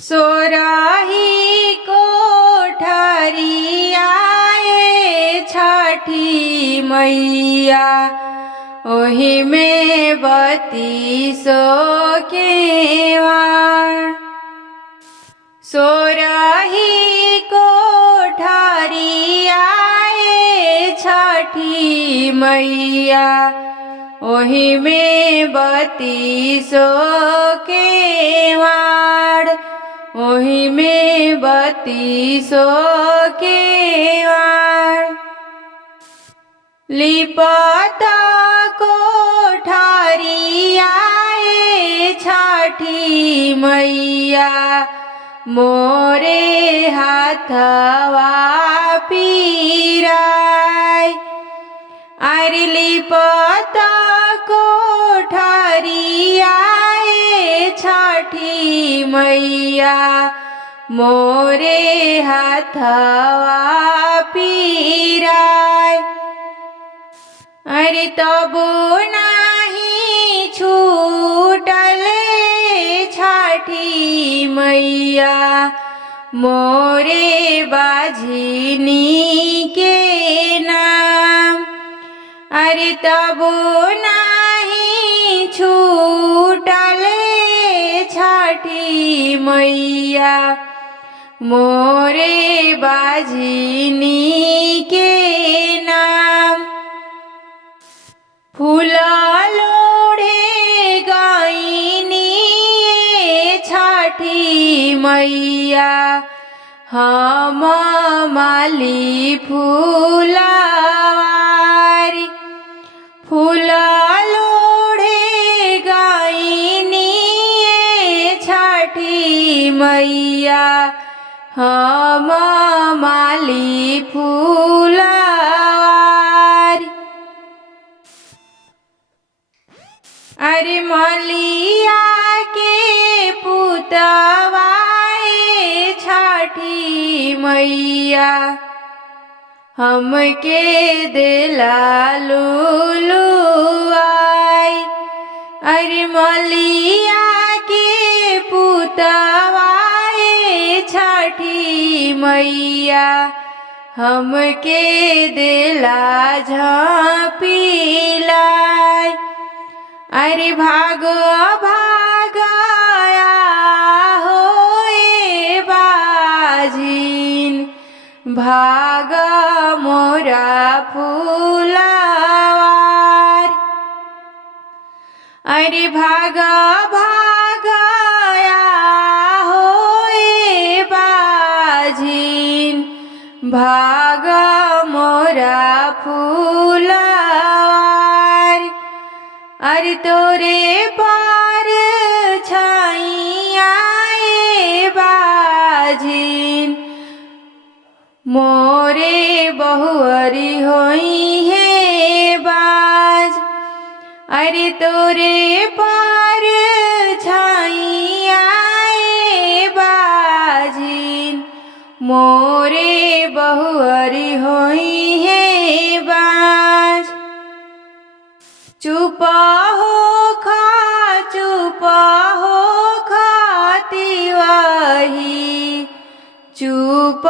सोराही कोठारी आए छठी मैया, ओही में बती सो केवाड़। सोराही कोठारी आए छठी मैया, ओही में बती सो केवाड़, ओही में बती सो केवाड़। लिपता कोठारी आए छठी मैया, मोरे हाथवा पीराय। अरे लिपता कोठारी आए छठी मैया, मोरे हाथवा पीराय। अरे तबो नाही छूटले छठी मैया, मोरे बाझिनी के नाम। अरे तबो नाही छूटले छठी मैया, मोरे बाझिनी के नाम। फूल लोढ़े गईनी छठी मैया, हम माली फूलवारी। फूल लोढ़े गईनी छठी मैया, हम माली फूलवारी। अरे मलिया के पुतवाए छठी मैया, हमके देला लुलुआई। अरे मलिया के पुतवाए छठी मैया, हमके देला झाँपिलाई। अरे भाग भाग होए बाजिन, भाग मोरा फूलवार। अरे भाग भाग होए बाजिन, भाग मोरा फूलवार। अरे तोरे पार छाइया बाजिन, मोरे बहुअरी होई है बाज। अरे तोरे पार छाइया बाजिन, मोरे बहुअरी होई है बाज। चुप हो खा तिवाही, चुप